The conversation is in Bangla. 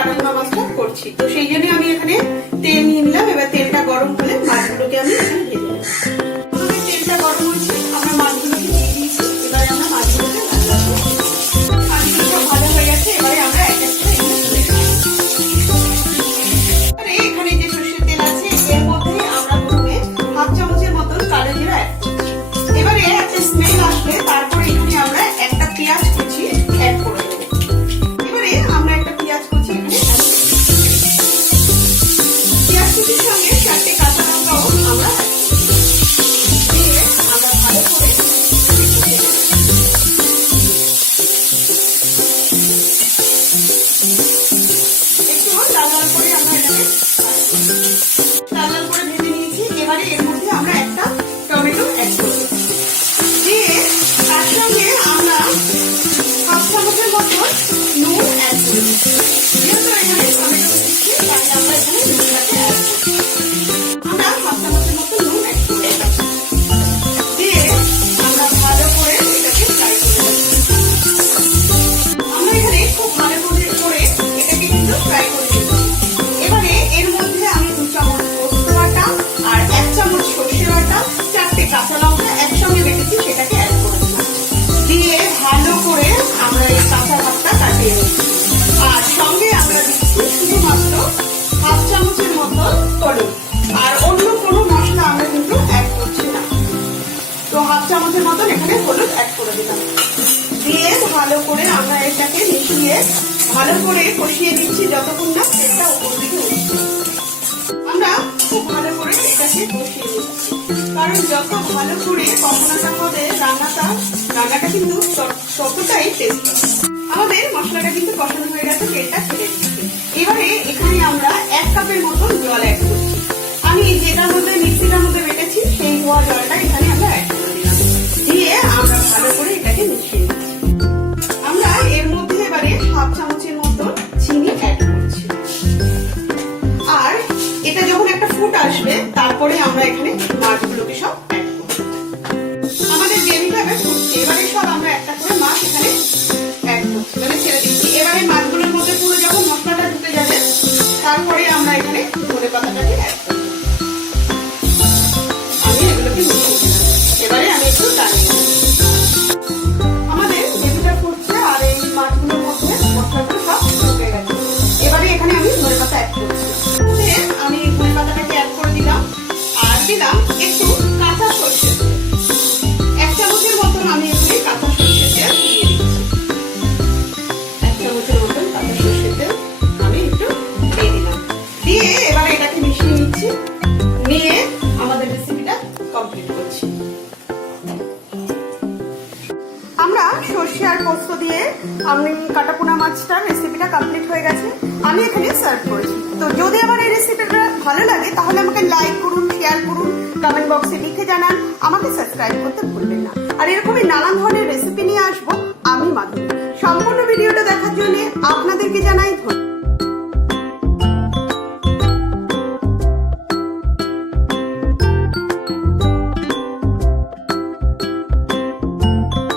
কাটাপোনা মাছটা করছি। তো সেই জন্য আমি এখানে তেল নিয়ে নিলাম। এবার তেলটা গরম হলে মাছগুলোকে আমি এখানে ভেজে নেব। আমাদের তেলটা গরম হয়েছে, আমরা মাছগুলোকে দিয়ে দিয়েছি। এবারে আমরা মাছগুলোকে ভাজবো। মাছগুলো সব ভালো হয়ে গেছে। এবারে আমরা এক এক করে এখানে যে সরষের তেল আছে এর মধ্যে আমরা প্রথমে হাফ চামচের মতন কালো জিরা অ্যাড করছি। এবারে একটা স্মেল আসলে তারপরে এখানে আমরা একটা পেঁয়াজ কুচি অ্যাড করে দেবো। এবারে আমরা একটা পেঁয়াজ কুচি এখানে পেঁয়াজ কুচির সঙ্গে 4টে কাঁচা লঙ্কাও আমরা দিয়ে আমরা ভালো করে একটু লাল লাল করে আমরা এটাকে লাল লাল করে ভেজে নিয়েছি। এবারে এর মধ্যে আমরা একটা টমেটো অ্যাড করব, দিয়ে তার সঙ্গে আমরা হাফ চামচের মতো নুন অ্যাড করব। যেহেতু এখানে টমেটো দিচ্ছি তাই আমরা এখানে নুনটাকে অ্যাড করব। আমরা হাফ চামচের মতো নুন অ্যাড করব, দিয়ে আমরা ভালো করে এটাকে ফ্রাই করব। আমরা এখানে খুব ভালো করে এটাকে কিন্তু ফ্রাই করে নেব। এবারে এর মধ্যে আমি 2 চামচ পোস্ত বাটা আর 1 চামচ সরষে বাটা, 4টে কাঁচা লঙ্কা একসঙ্গে বেটেছি সেটাকে অ্যাড করে দিলাম। দিয়ে ভালো করে আমরা এই কাঁচা ভাতটা কাটিয়ে নিচ্ছি। আর সঙ্গে আমরা দিচ্ছি শুধুমাত্র হাফ চামচের মতো হলুদ, আর অন্য কোনো মশলা আমরা কিন্তু অ্যাড করছি না। তো হাফ চামচের মতন এখানে হলুদ অ্যাড করে দিলাম। দিয়ে ভালো করে আমরা এটাকে মিশিয়ে ভালো করে কষিয়ে দিচ্ছি যতক্ষণ না তেলটা উপর দিকে উঠছে। আমরা খুব ভালো করে এটাকে কষিয়ে নিচ্ছি, কারণ যত ভালো করে কষানোটা হবে রান্নাটা কিন্তু ততটাই টেস্ট হবে। আমাদের মশলাটা কিন্তু কষানো হয়ে গেছে, তেলটা ছেড়ে দিচ্ছে। এবারে এখানে আমরা 1 কাপের মতন জল অ্যাড করছি। আমি যেটার মধ্যে মিক্সিটার মধ্যে বেটেছি সেই ধোয়া জলটা এখানে আমরা অ্যাড করে দিলাম। দিয়ে আমরা ভালো করে এটাকে মিশিয়ে নিচ্ছি। আমরা এর মধ্যে এবারে হাফ চামচের মতো চিনি অ্যাড করছি। আর এটা যখন একটা ফুট আসবে তারপরে আমরা এখানে মাছগুলোকে সব অ্যাড করব। আমাদের গ্রেভিটা এবার ফুটছে। এবারে সব আমরা একটা করে মাছ এখানে অ্যাড করছি, মানে ছেড়ে দিচ্ছি। এবারে মাছগুলোর মধ্যে পুরো যখন মশলাটা ঢুকে যাবে তারপরে আমরা এখানে ধনেপাতাটাকে অ্যাড করব। আমি এগুলোকে মিশিয়ে দিলাম। এবারে আমি একটু টানিয়ে নেব। আমাদের গ্রেভিটা ফুটছে আর এই মাছগুলোর মধ্যে মশলাগুলো সব ঢুকে গেছে। এবারে এখানে আমি ধনেপাতা অ্যাড করছি। আমি ধনেপাতাটাকে অ্যাড করে দিলাম আর দিলাম একটু কাঁচা সরষের তেল। 1 চামচের মতন আমি এখানে কাঁচা সরষের তেল দিয়ে দিচ্ছি। 1 চামচের মতন কাঁচা সরষের তেল আমি একটু দিয়ে দিলাম। দিয়ে এবারে এটাকে মিশিয়ে নিচ্ছি, নিয়ে আমাদের রেসিপিটা কমপ্লিট করছি। আমরা সরষে আর পোস্ত দিয়ে আমি কাটাপোনা মাছটার রেসিপিটা কমপ্লিট হয়ে গেছে। আমি এখানে সার্ভ করেছি। তো যদি আমার এই রেসিপিটা ভালো লাগে তাহলে আমাকে লাইক করুন, শেয়ার করুন, কমেন্ট বক্সে লিখে জানান, আমাকে সাবস্ক্রাইব করতে ভুলবেন না। আর এরকমই নানান ধরনের রেসিপি নিয়ে আসবো আমি মাধুরী। সম্পূর্ণ ভিডিওটা দেখার জন্য আপনাদেরকে জানাই ধন্যবাদ।